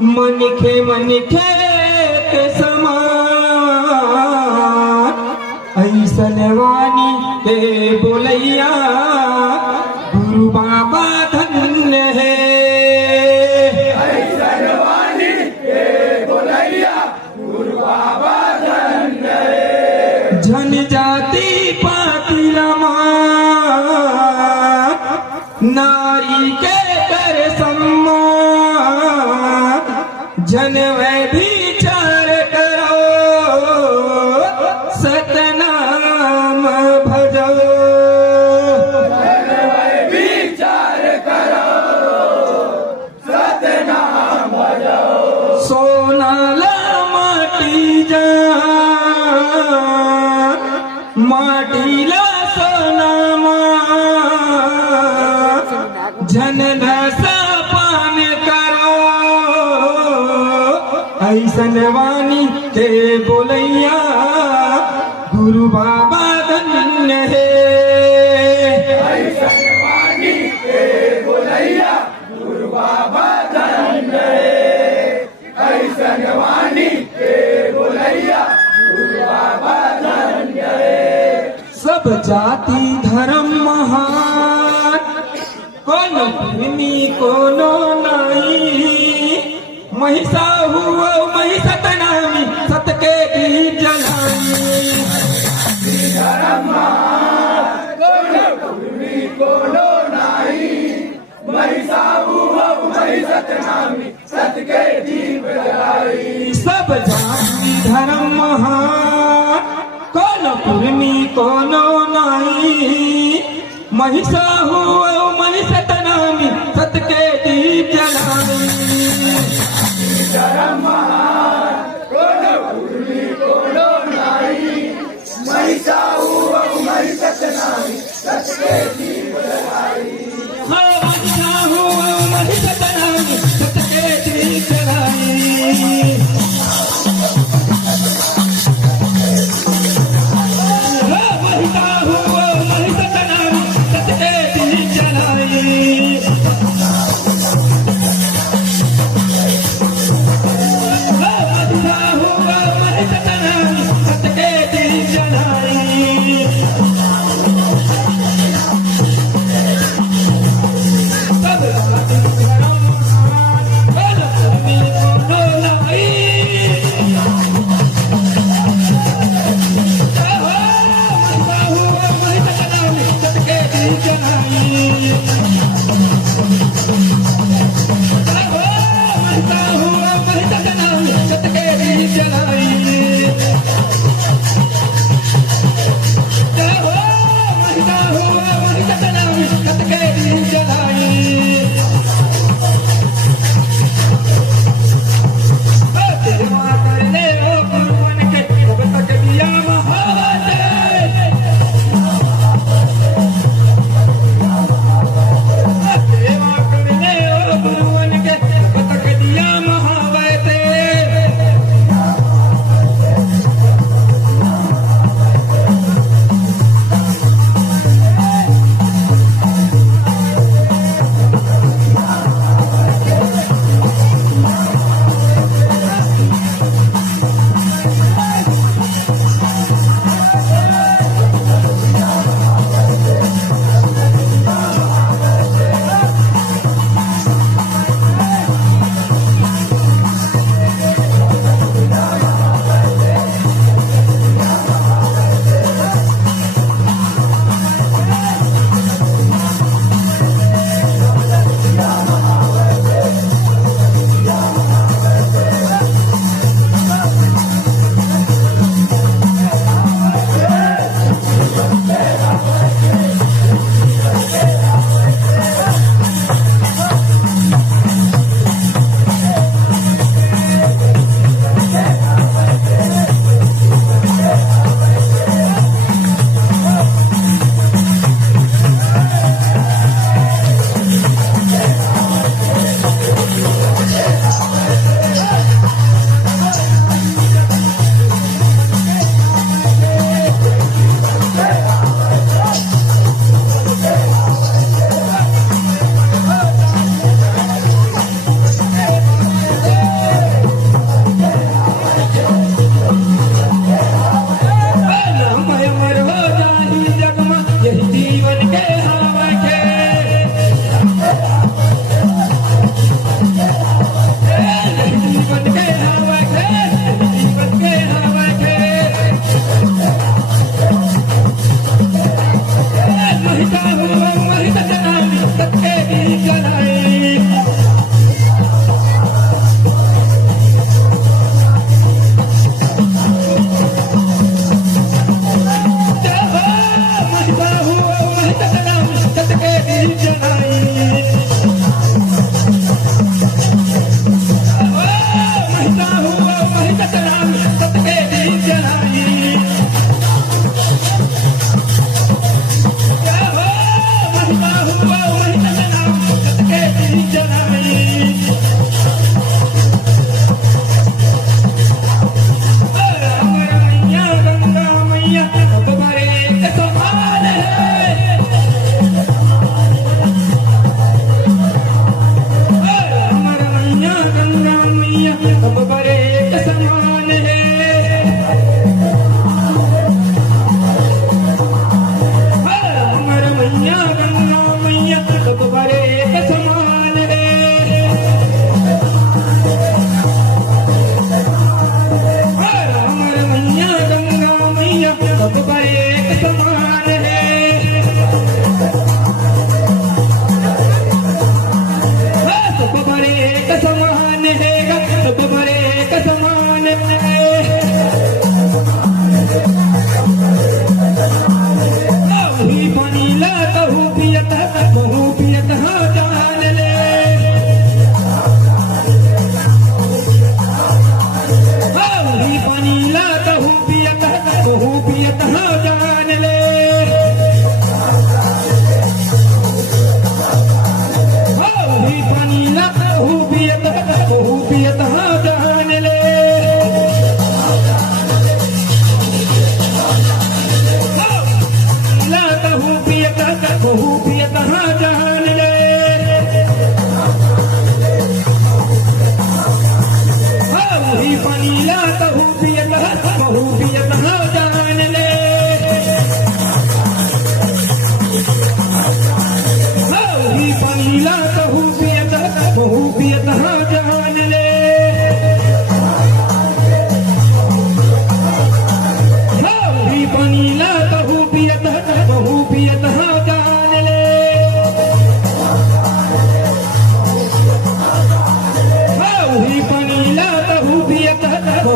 मनखे ते समान ऐसन वाणी ते बोलैया गुरु बाबा धन्य है। ऐसन वाणी ते बोलैया गुरु बाबा धन्य है। जन जाती पातीला मान नारी के कर सम्मान जन वै विचार करो सतनाम भजो। विचार करो सतनाम भजो। सोनाला माटी जा माटीला सोनामा जन पान करो ऐसन वाणी ते बोलैया गुरु बाबा धन्य है। ऐसन वाणी ते बोलैया गुरु बाबा धन्य है। ऐसन वाणी ते बोलैया गुरु बाबा धन्य है। सब जाति धर्म महान कोनो प्रेमी कोनो नहीं महिषा हुआ महिषत नामी सत के बीज जलाई। धर्म कोनो भूमि कोनो नाही महिषा हुआ महिषत नामी सत के दीप जलाई। सब जाति धर्म महान कोनो प्रेमी कोनो नहीं महिषा हुआ महिषत नामी सत के दीप जलाई। धर्म कोनो भूमि कोनो नाही महिषा हुआ महिषत नामी सत के दीप जलाई। महिषा हुआ महिषत नामी सत के दीप जलाई। महिषा हुआ महिषत नामी सत के दीप जलाई।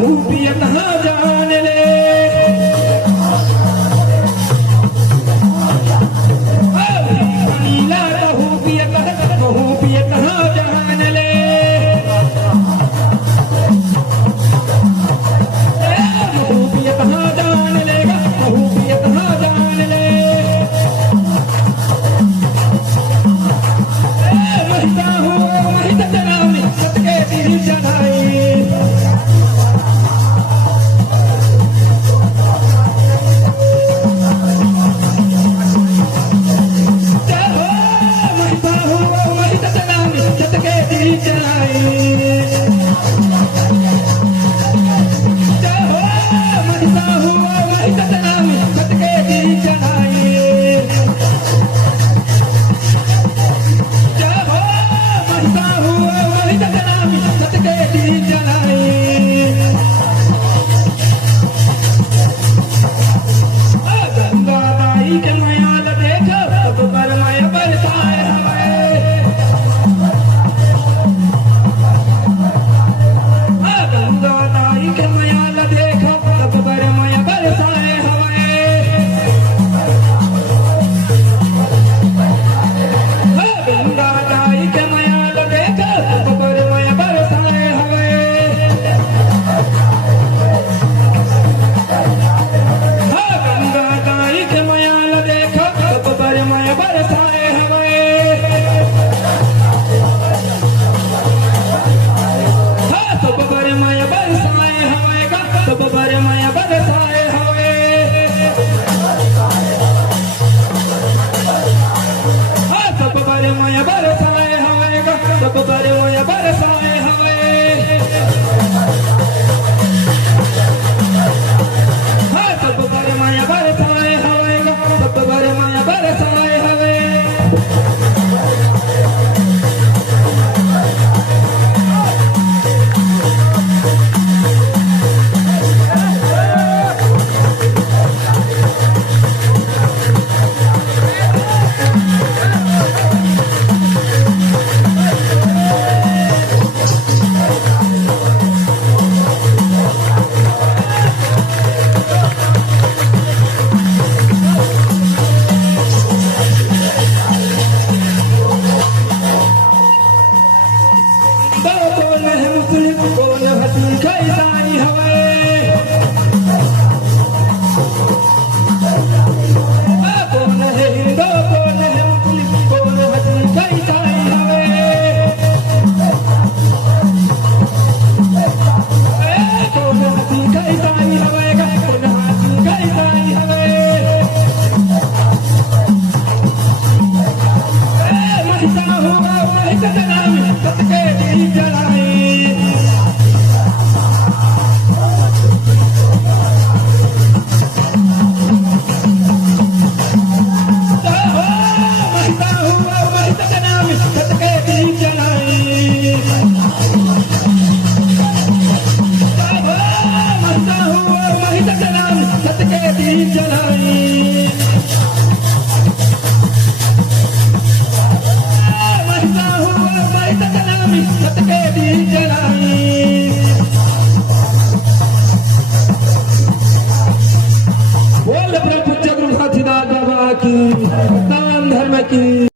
कहूँ पिया कहाँ जान ले नीला कहूँ पिया कहाँ जान ले कहूँ पिया कहाँ जान लेगा कहूँ पिया कहाँ जान ले महिता हूँ महिता जनानी सतके दी जनाई बोल प्रभु जगन्नाथ दास बाबा की, नाम धर्म की।